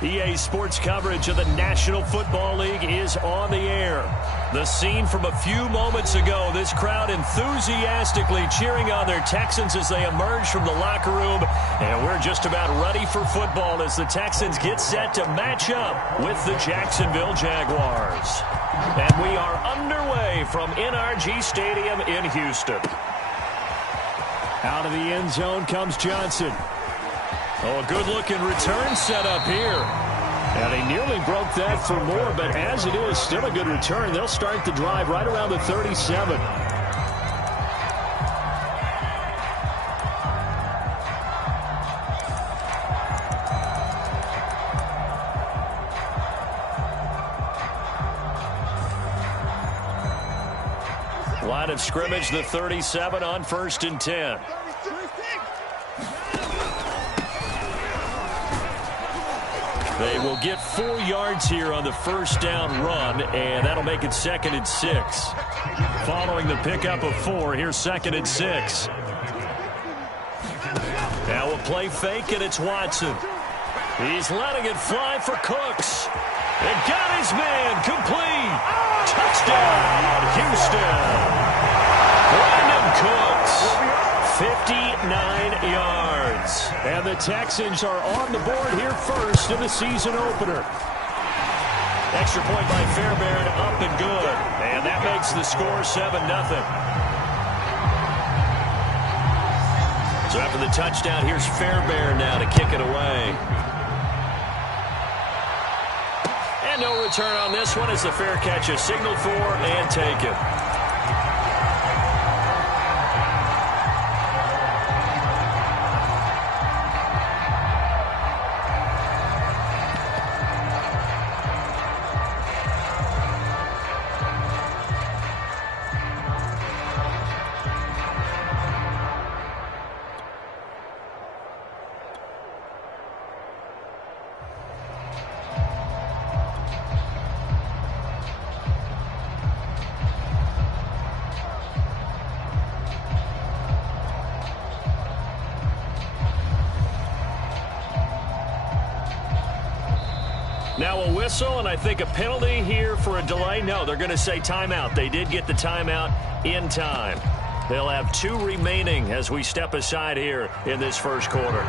EA Sports coverage of the National Football League is on the air. The scene from a few moments ago, this crowd enthusiastically cheering on their Texans as they emerge from the locker room. And we're just about ready for football as the Texans get set to match up with the Jacksonville Jaguars. And we are underway from NRG Stadium in Houston. Out of the end zone comes Johnson. Oh, a good-looking return set up here. And he nearly broke that for more, but as it is, still a good return. They'll start the drive right around the 37. Line of scrimmage, the 37 on 1st and 10. They will get 4 yards here on the first down run, and that'll make it 2nd and 6. Following the pickup of 4, here's 2nd and 6. Now a play fake, and it's Watson. He's letting it fly for Cooks. And got his man complete. Touchdown, Houston. Brandon Cooks. 59 yards. And the Texans are on the board here first in the season opener. Extra point by Fairbairn, up and good. And that makes the score 7-0. So after the touchdown, here's Fairbairn now to kick it away. And no return on this one as the fair catch is signaled for and taken. Now a whistle, and I think a penalty here for a delay. No, they're going to say timeout. They did get the timeout in time. They'll have 2 remaining as we step aside here in this first quarter.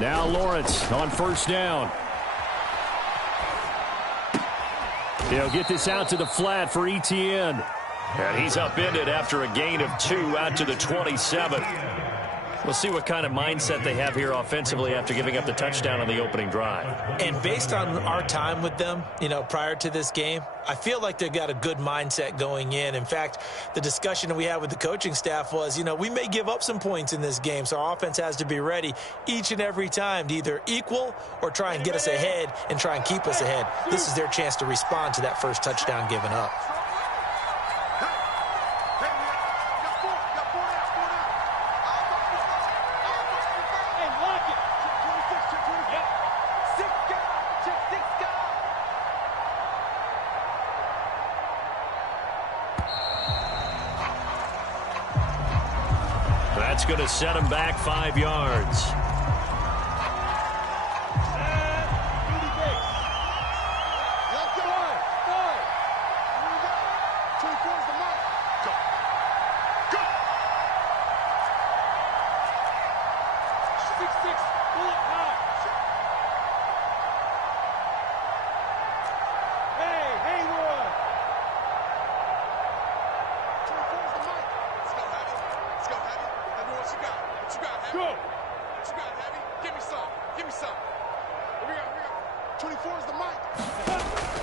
Now Lawrence on first down. He'll get this out to the flat for Etienne. And he's upended after a gain of 2 out to the 27. We'll see what kind of mindset they have here offensively after giving up the touchdown on the opening drive. And based on our time with them, prior to this game, I feel like they've got a good mindset going in. In fact, the discussion that we had with the coaching staff was, we may give up some points in this game, so our offense has to be ready each and every time to either equal or try and get us ahead and try and keep us ahead. This is their chance to respond to that first touchdown given up. That's going to set him back 5 yards.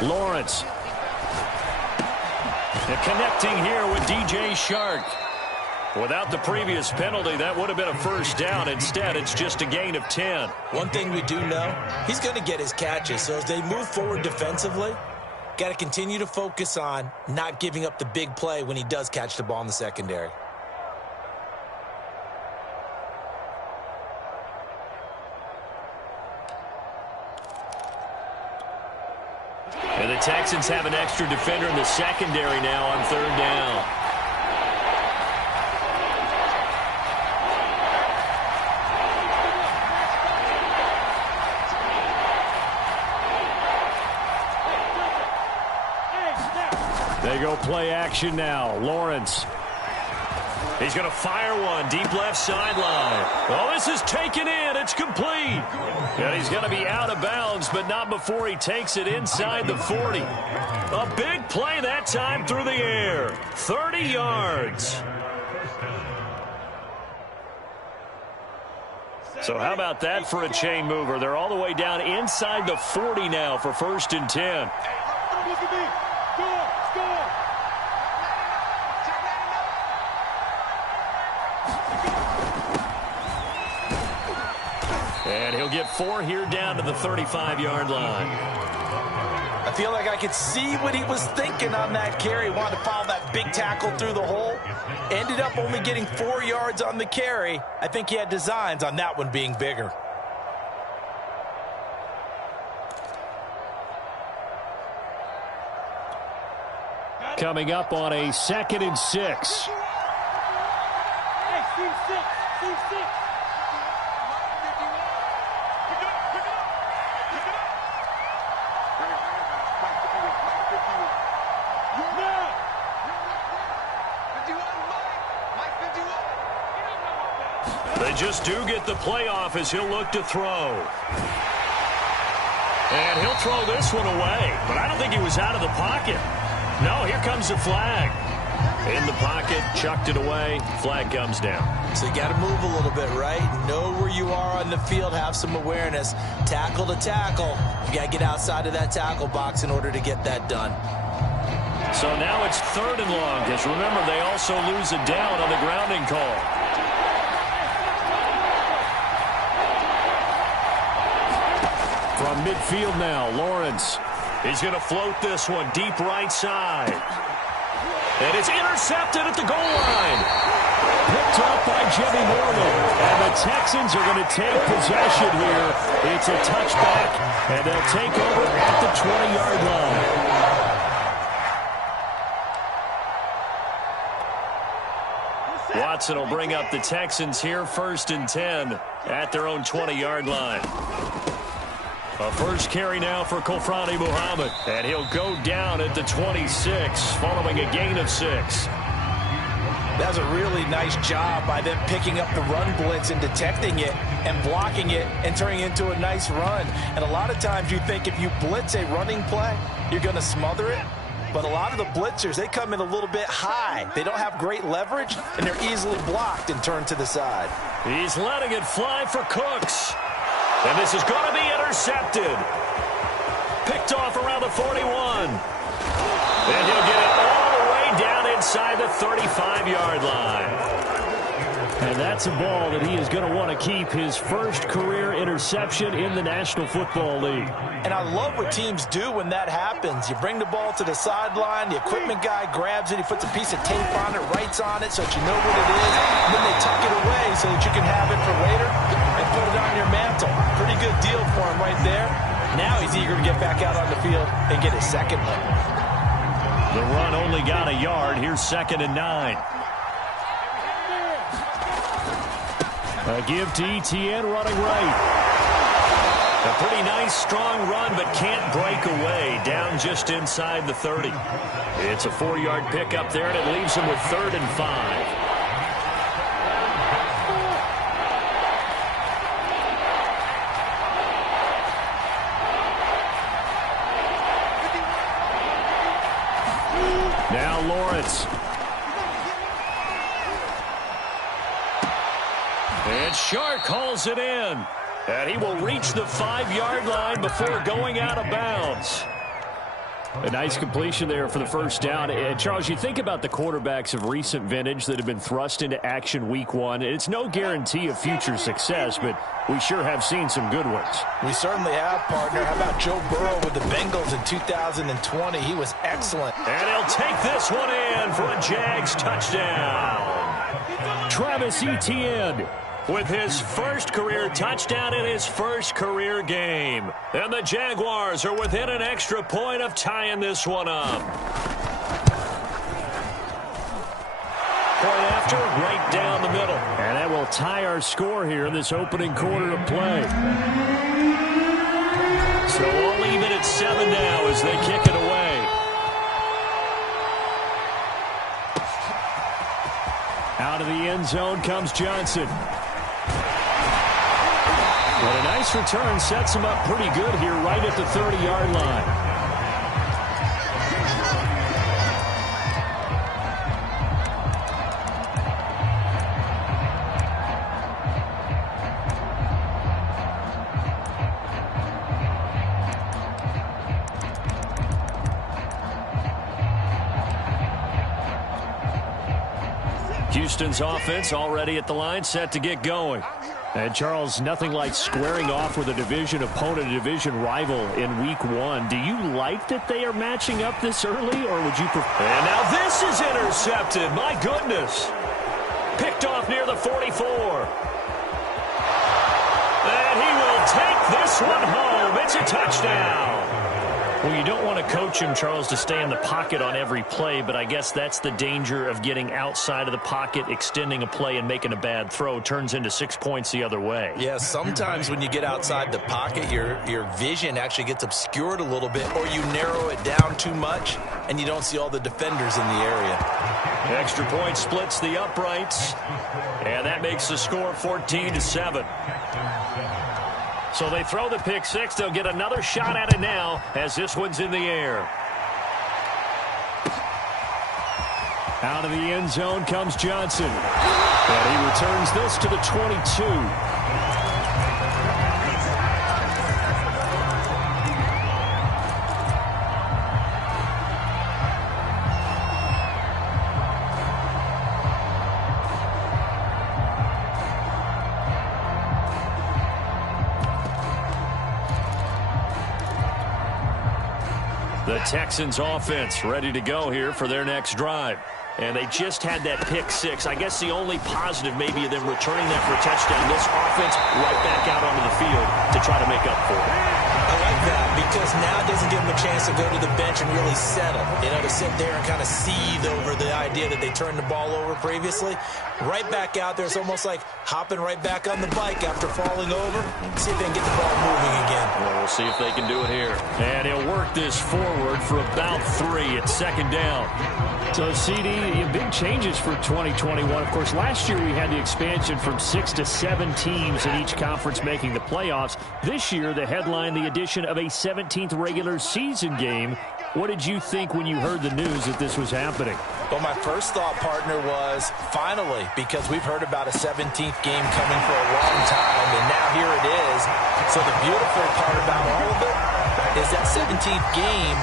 Lawrence. And connecting here with DJ Chark. Without the previous penalty, that would have been a first down. Instead, it's just a gain of 10. One thing we do know, he's going to get his catches. So as they move forward defensively, got to continue to focus on not giving up the big play when he does catch the ball in the secondary. And the Texans have an extra defender in the secondary now on third down. They go play action now. Lawrence. He's going to fire one deep left sideline. Oh, this is taken in. It's complete. And he's going to be out of bounds, but not before he takes it inside the 40. A big play that time through the air. 30 yards. So how about that for a chain mover? They're all the way down inside the 40 now for 1st and 10. And he'll get 4 here down to the 35-yard line. I feel like I could see what he was thinking on that carry. Wanted to follow that big tackle through the hole. Ended up only getting 4 yards on the carry. I think he had designs on that one being bigger. Coming up on a 2nd and 6. They just do get the playoff as he'll look to throw. And he'll throw this one away. But I don't think he was out of the pocket. No, here comes the flag. In the pocket, chucked it away. Flag comes down. So you got to move a little bit, right? Know where you are on the field, have some awareness. Tackle to tackle. You got to get outside of that tackle box in order to get that done. So now it's 3rd and long, because remember, they also lose a down on the grounding call. From midfield now, Lawrence. He's going to float this one deep right side. And it's intercepted at the goal line. Picked up by Jimmy Norman. And the Texans are going to take possession here. It's a touchback, and they'll take over at the 20-yard line. Watson will bring up the Texans here, 1st and 10 at their own 20-yard line. A first carry now for Kofrani Muhammad. And he'll go down at the 26 following a gain of 6. That's a really nice job by them picking up the run blitz and detecting it and blocking it and turning it into a nice run. And a lot of times you think if you blitz a running play, you're going to smother it. But a lot of the blitzers, they come in a little bit high. They don't have great leverage, and they're easily blocked and turned to the side. He's letting it fly for Cooks. And this is going to be intercepted. Picked off around the 41. And he'll get it all the way down inside the 35-yard line. And that's a ball that he is going to want to keep, his first career interception in the National Football League. And I love what teams do when that happens. You bring the ball to the sideline, the equipment guy grabs it, he puts a piece of tape on it, writes on it so that you know what it is, and then they tuck it away so that you can have it for later and put it on your mantle. Pretty good deal for him right there. Now he's eager to get back out on the field and get his second one. The run only got a yard. Here's 2nd and 9. A give to Etienne running right. A pretty nice, strong run, but can't break away. Down just inside the 30. It's a 4-yard pickup there, and it leaves him with 3rd and 5. Now Lawrence. And Chark calls it in. And he will reach the 5-yard line before going out of bounds. A nice completion there for the first down. And Charles, you think about the quarterbacks of recent vintage that have been thrust into action week one. It's no guarantee of future success, but we sure have seen some good ones. We certainly have, partner. How about Joe Burrow with the Bengals in 2020? He was excellent. And he'll take this one in for a Jags touchdown. Travis Etienne with his first career touchdown in his first career game. And the Jaguars are within an extra point of tying this one up. Point after, right down the middle. And that will tie our score here in this opening quarter of play. So all even at 7 now as they kick it away. Out of the end zone comes Johnson. But a nice return sets him up pretty good here right at the 30-yard line. Houston's offense already at the line, set to get going. And, Charles, nothing like squaring off with a division opponent, a division rival in week one. Do you like that they are matching up this early, or would you prefer? And now this is intercepted. My goodness. Picked off near the 44. And he will take this one home. It's a touchdown. Well, you don't want to coach him, Charles, to stay in the pocket on every play, but I guess that's the danger of getting outside of the pocket, extending a play, and making a bad throw. Turns into 6 points the other way. Yeah, sometimes when you get outside the pocket, your vision actually gets obscured a little bit, or you narrow it down too much, and you don't see all the defenders in the area. Extra point splits the uprights, and that makes the score 14-7. So they throw the pick six. They'll get another shot at it now as this one's in the air. Out of the end zone comes Johnson. And he returns this to the 22. The Texans offense ready to go here for their next drive. And they just had that pick six. I guess the only positive maybe of them returning that for a touchdown. This offense right back out onto the field to try to make up for it. I like that because now it doesn't give them a chance to go to the bench and really settle. You know, to sit there and kind of seethe over the idea that they turned the ball over previously. Right back out there. It's almost like hopping right back on the bike after falling over. See if they can get the ball moving again. Well, we'll see if they can do it here. And he'll work this forward for about 3 at second down. So, CD, big changes for 2021. Of course, last year we had the expansion from 6 to 7 teams in each conference making the playoffs. This year, the headline, the addition of a 17th regular season game. What did you think when you heard the news that this was happening? Well, my first thought, partner, was finally, because we've heard about a 17th game coming for a long time, and now here it is. So the beautiful part about all of it is that 17th game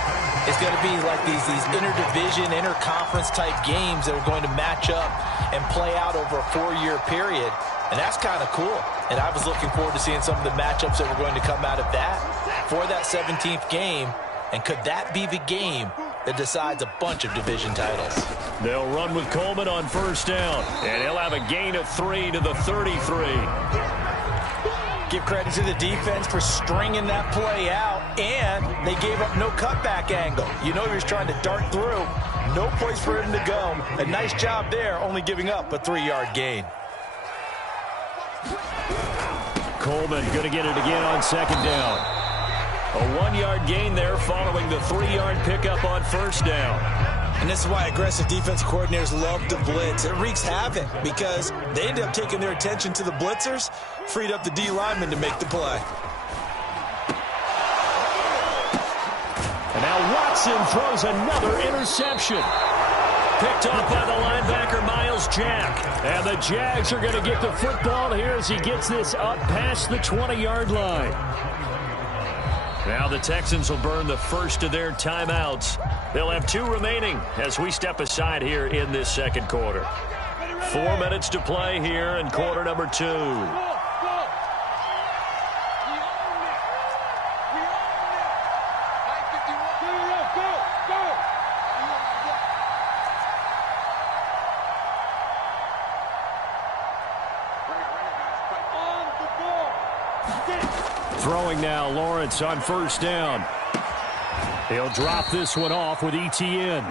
is going to be like these interdivision, interconference type games that are going to match up and play out over a 4-year period. And that's kind of cool. And I was looking forward to seeing some of the matchups that were going to come out of that for that 17th game. And could that be the game that decides a bunch of division titles? They'll run with Coleman on first down. And he'll have a gain of 3 to the 33. Give credit to the defense for stringing that play out. And they gave up no cutback angle. You know he was trying to dart through. No place for him to go. A nice job there, only giving up a 3-yard gain. Coleman going to get it again on second down. A 1-yard gain there following the 3-yard pickup on first down. And this is why aggressive defensive coordinators love to blitz. It wreaks havoc because they end up taking their attention to the blitzers, freed up the D lineman to make the play. And now Watson throws another interception. Picked off by the linebacker, Miles Jack. And the Jags are going to get the football here as he gets this up past the 20-yard line. Now the Texans will burn the first of their timeouts. They'll have 2 remaining as we step aside here in this second quarter. 4 minutes to play here in quarter number 2. Throwing now, Lawrence on first down. He'll drop this one off with Etienne.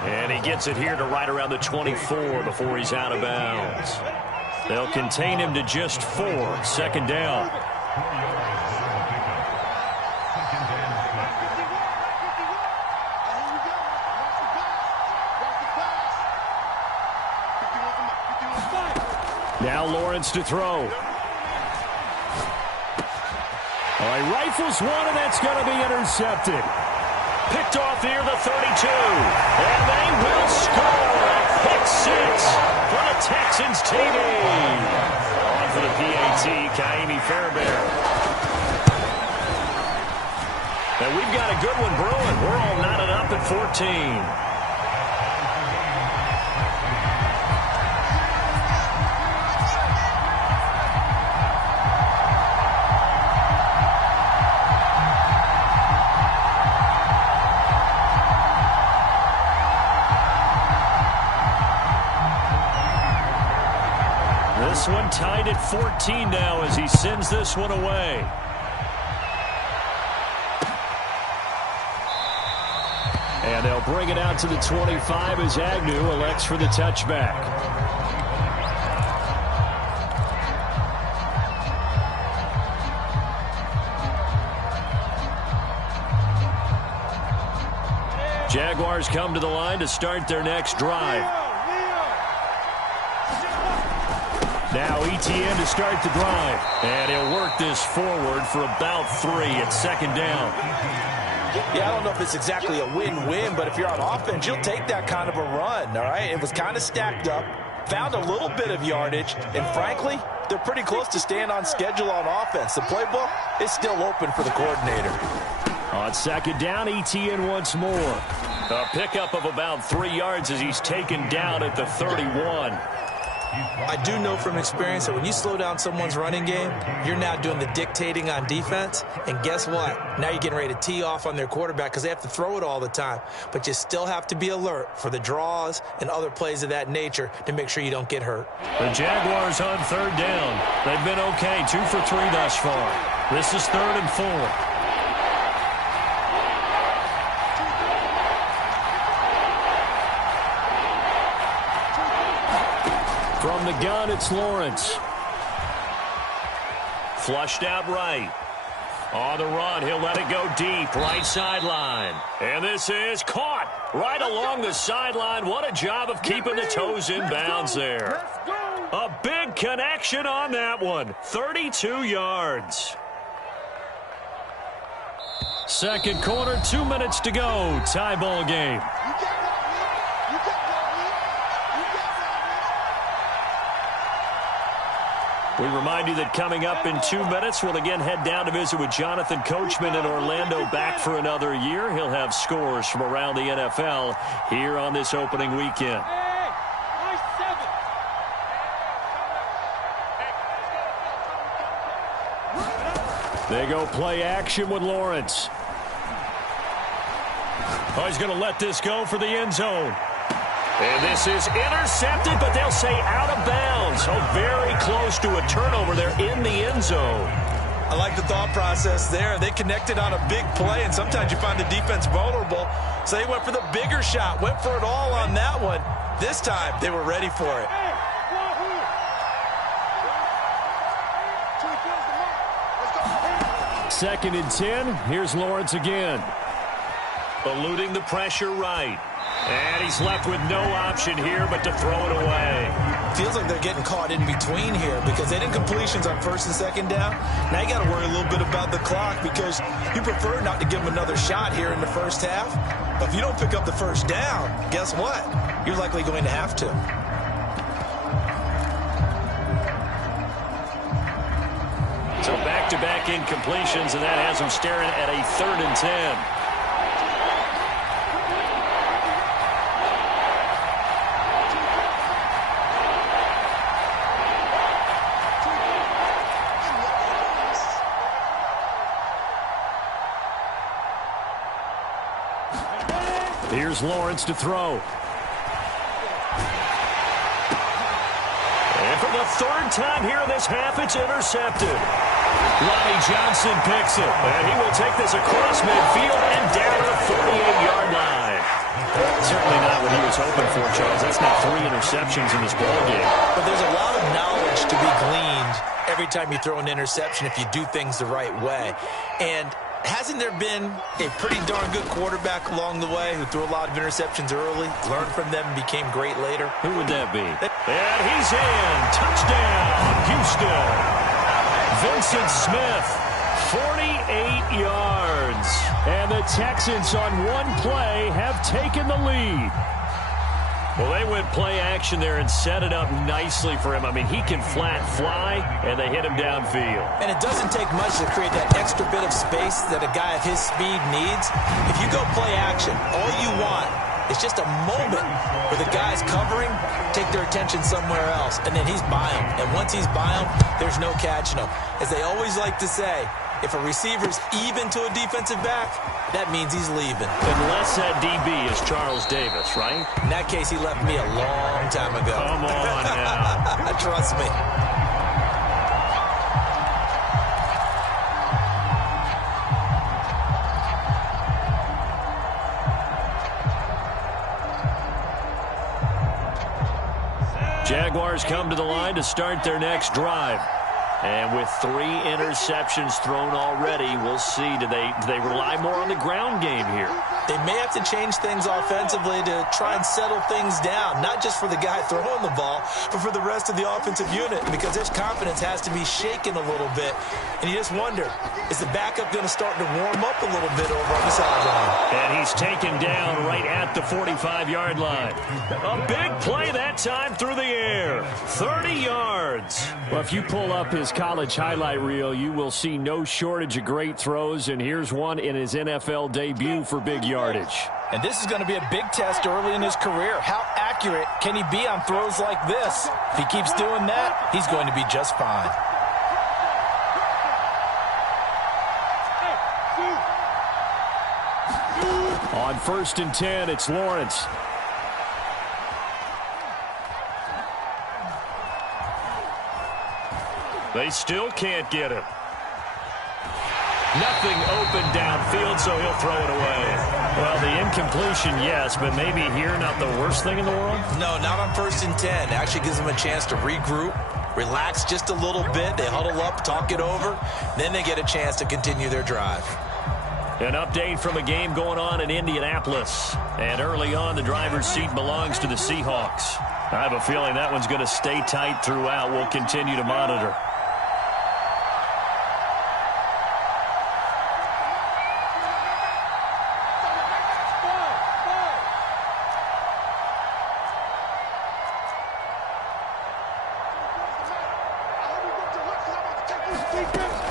And he gets it here to right around the 24 before he's out of bounds. They'll contain him to just 4. Second down. Now Lawrence to throw. All right, rifles one, and that's going to be intercepted. Picked off near the 32. And they will score a pick 6 for the Texans TD. On for the PAT, Ka'imi Fairbairn. And we've got a good one brewing. We're all knotted up at 14. This one tied at 14 now as he sends this one away. And they'll bring it out to the 25 as Agnew elects for the touchback. Jaguars come to the line to start their next drive. Now Etienne to start the drive. And he'll work this forward for about 3 at second down. Yeah, I don't know if it's exactly a win-win, but if you're on offense, you'll take that kind of a run, all right? It was kind of stacked up, found a little bit of yardage, and frankly, they're pretty close to staying on schedule on offense. The playbook is still open for the coordinator. On second down, Etienne once more. A pickup of about 3 yards as he's taken down at the 31. I do know from experience that when you slow down someone's running game, you're now doing the dictating on defense. And guess what? Now you're getting ready to tee off on their quarterback because they have to throw it all the time. But you still have to be alert for the draws and other plays of that nature to make sure you don't get hurt. The Jaguars on third down. They've been okay, 2 for 3 thus far. This is 3rd and 4. From the gun, it's Lawrence. Flushed out right. On the run, he'll let it go deep, right sideline. And this is caught right along the sideline. What a job of keeping the toes in bounds there. A big connection on that one. 32 yards. Second quarter, 2 minutes to go. Tie ball game. We remind you that coming up in 2 minutes, we'll again head down to visit with Jonathan Coachman in Orlando, back for another year. He'll have scores from around the NFL here on this opening weekend. They go play action with Lawrence. Oh, he's going to let this go for the end zone. And this is intercepted, but they'll say out of bounds. So very close to a turnover there in the end zone. I like the thought process there. They connected on a big play, and sometimes you find the defense vulnerable. So they went for the bigger shot, went for it all on that one. This time, they were ready for it. Second and 10. Here's Lawrence again. Eluding the pressure right. And he's left with no option here but to throw it away. Feels like they're getting caught in between here because they didn't completions on first and second down. Now you got to worry a little bit about the clock because you prefer not to give them another shot here in the first half. But if you don't pick up the first down, guess what? You're likely going to have to. So back-to-back incompletions, and that has them staring at a 3rd and 10. Here's Lawrence to throw. And for the 3rd time here in this half, it's intercepted. Lonnie Johnson picks it. And he will take this across midfield and down the 38-yard line. Certainly not what he was hoping for, Charles. That's not 3 interceptions in this ballgame. But there's a lot of knowledge to be gleaned every time you throw an interception if you do things the right way. And hasn't there been a pretty darn good quarterback along the way who threw a lot of interceptions early, learned from them, and became great later? Who would that be? And he's in. Touchdown, Houston. Vincent Smith, 48 yards. And the Texans on one play have taken the lead. Well, they went play action there and set it up nicely for him. I mean, he can flat fly, and they hit him downfield. And it doesn't take much to create that extra bit of space that a guy of his speed needs. If you go play action, all you want is just a moment where the guy's covering, take their attention somewhere else, and then he's by him. And once he's by him, there's no catching him. As they always like to say, if a receiver's even to a defensive back, that means he's leaving. Unless that DB is Charles Davis, right? In that case, he left me a long time ago. Come on now. Trust me. Jaguars come to the line to start their next drive. And with 3 interceptions thrown already, we'll see. Do they rely more on the ground game here? They may have to change things offensively to try and settle things down, not just for the guy throwing the ball, but for the rest of the offensive unit, because his confidence has to be shaken a little bit. And you just wonder, is the backup going to start to warm up a little bit over on the sideline? And he's taken down right at the 45-yard line. A big play that time through the air. 30 yards. Well, if you pull up his college highlight reel, you will see no shortage of great throws, and here's one in his NFL debut for big yardage. And this is going to be a big test early in his career. How accurate can he be on throws like this? If he keeps doing that, he's going to be just fine. On 1st and 10, it's Lawrence. They still can't get him. Nothing open downfield, so he'll throw it away. Well, the incompletion, yes, but maybe here not the worst thing in the world? No, not on 1st and 10. It actually gives them a chance to regroup, relax just a little bit. They huddle up, talk it over. Then they get a chance to continue their drive. An update from a game going on in Indianapolis. And early on, the driver's seat belongs to the Seahawks. I have a feeling that one's going to stay tight throughout. We'll continue to monitor.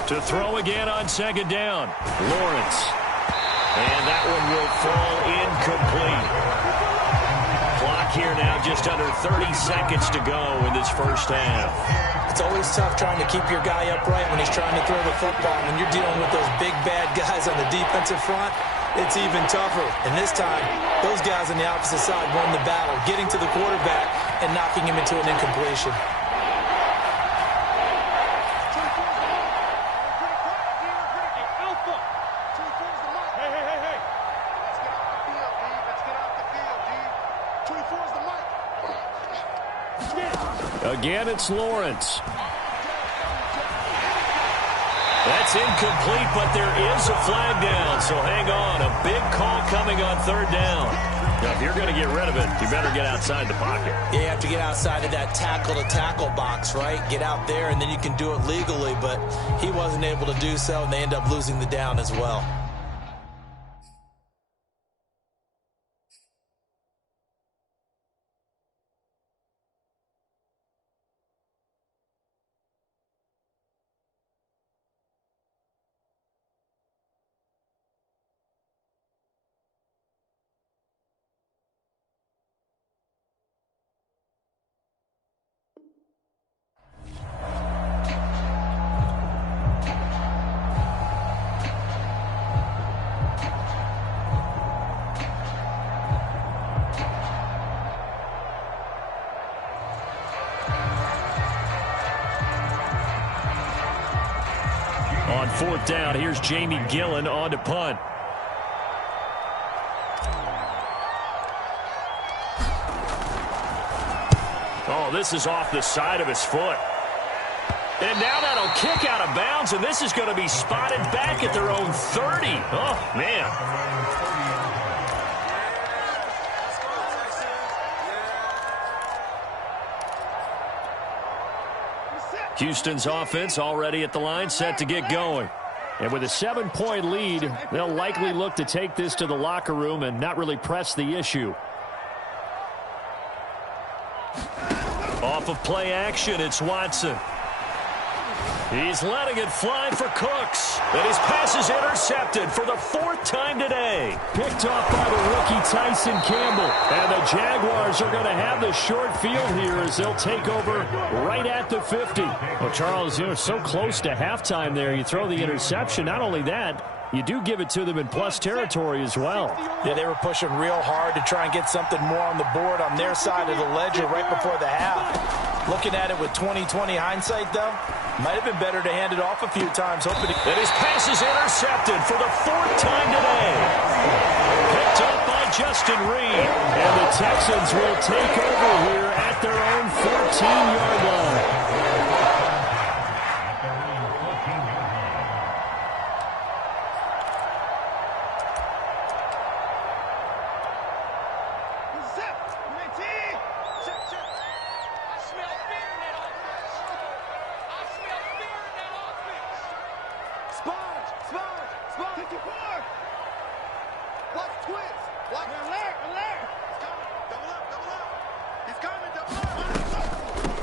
To throw again on 2nd down. Lawrence. And that one will fall incomplete. Clock here now, just under 30 seconds to go in this first half. It's always tough trying to keep your guy upright when he's trying to throw the football. When you're dealing with those big, bad guys on the defensive front, it's even tougher. And this time, those guys on the opposite side won the battle, getting to the quarterback and knocking him into an incompletion. Again, it's Lawrence. That's incomplete, but there is a flag down, so hang on. A big call coming on 3rd down. Now, if you're going to get rid of it, you better get outside the pocket. Yeah, you have to get outside of that tackle-to-tackle box, right? Get out there, and then you can do it legally, but he wasn't able to do so, and they end up losing the down as well. 4th down. Here's Jamie Gillen on to punt. Oh, this is off the side of his foot. And now that'll kick out of bounds, and this is going to be spotted back at their own 30. Oh, man. Houston's offense already at the line, set to get going. And with a 7-point lead, they'll likely look to take this to the locker room and not really press the issue. Off of play action, it's Watson. He's letting it fly for Cooks. And his pass is intercepted for the 4th time today. Picked off by the rookie Tyson Campbell. And the Jaguars are going to have the short field here as they'll take over right at the 50. Well, Charles, you're so close to halftime there. You throw the interception. Not only that, you do give it to them in plus territory as well. Yeah, they were pushing real hard to try and get something more on the board on their side of the ledger right before the half. Looking at it with 20/20 hindsight, though, might have been better to hand it off a few times. And his pass is intercepted for the 4th time today. Picked up by Justin Reed. And the Texans will take over here at their own 14-yard line.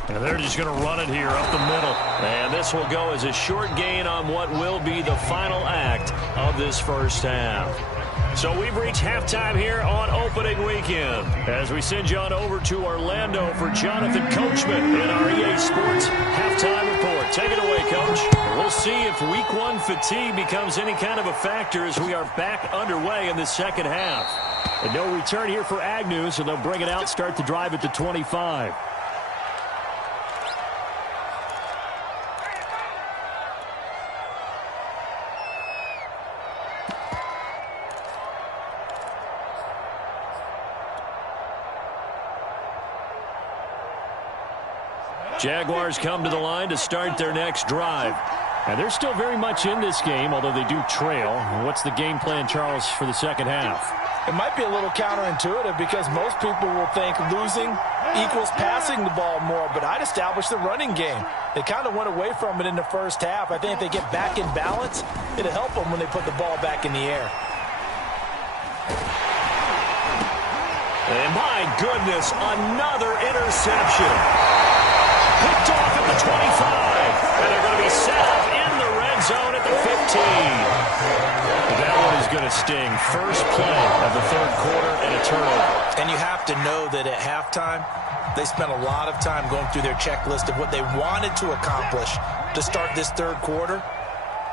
And they're just going to run it here up the middle. And this will go as a short gain on what will be the final act of this first half. So we've reached halftime here on opening weekend. As we send you on over to Orlando for Jonathan Coachman in our EA Sports halftime report. Take it away, Coach. We'll see if week 1 fatigue becomes any kind of a factor as we are back underway in the second half. And no return here for Agnew, so they'll bring it out, start the drive at the 25. Jaguars come to the line to start their next drive. And they're still very much in this game, although they do trail. What's the game plan, Charles, for the second half? It might be a little counterintuitive because most people will think losing equals passing the ball more, but I'd establish the running game. They kind of went away from it in the first half. I think if they get back in balance, it'll help them when they put the ball back in the air. And my goodness, another interception. Picked off at the 25. And they're going to be set up in the red zone at the 15. That one is going to sting. First play of the 3rd quarter and a turnover. And you have to know that at halftime, they spent a lot of time going through their checklist of what they wanted to accomplish to start this 3rd quarter.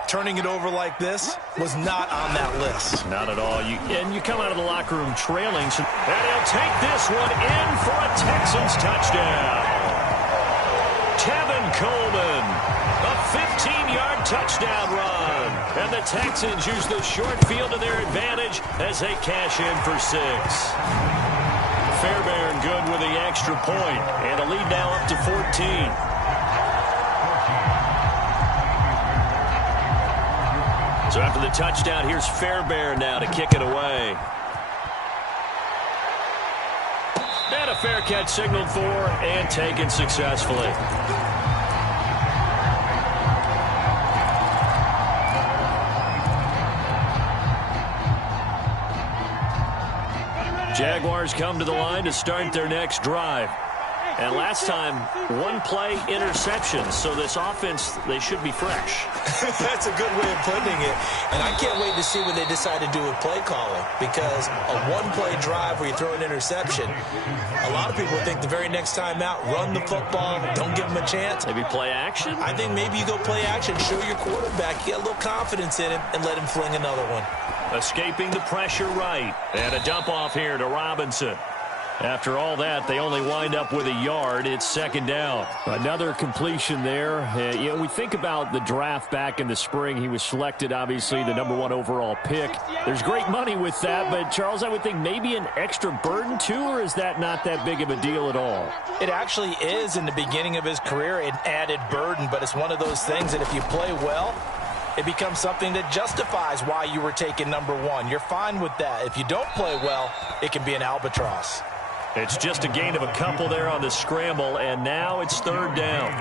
Turning it over like this was not on that list. Not at all. And you come out of the locker room trailing. And he'll take this one in for a Texans touchdown. Tevin Coleman, a 15-yard touchdown run. And the Texans use the short field to their advantage as they cash in for 6. Fairbairn good with the extra point. And a lead now up to 14. So after the touchdown, here's Fairbairn now to kick it away. And a fair catch signaled for and taken successfully. Jaguars come to the line to start their next drive. And last time, 1-play interception. So this offense, they should be fresh. That's a good way of putting it. And I can't wait to see what they decide to do with play calling. Because a 1-play drive where you throw an interception, a lot of people think the very next time out, run the football, don't give them a chance. Maybe play action? I think maybe you go play action, show your quarterback, get a little confidence in him, and let him fling another one. Escaping the pressure right. And a dump off here to Robinson. After all that, they only wind up with a yard. It's second down. Another completion there. We think about the draft back in the spring. He was selected, obviously, the #1 overall pick. There's great money with that, but, Charles, I would think maybe an extra burden, too, or is that not that big of a deal at all? It actually is in the beginning of his career an added burden, but it's one of those things that if you play well, it becomes something that justifies why you were taken #1. You're fine with that. If you don't play well, it can be an albatross. It's just a gain of a couple there on the scramble, and now it's third down.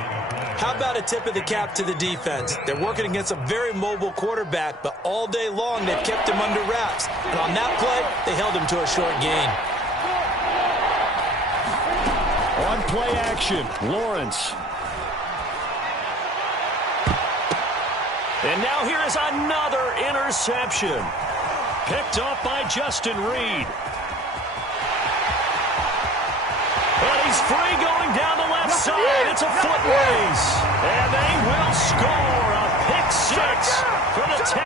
How about a tip of the cap to the defense? They're working against a very mobile quarterback, but all day long they've kept him under wraps. And on that play, they held him to a short gain. On play action, Lawrence. And now here is another interception. Picked off by Justin Reed. And he's free going down the left side. It's a foot race. And they will score a pick six for the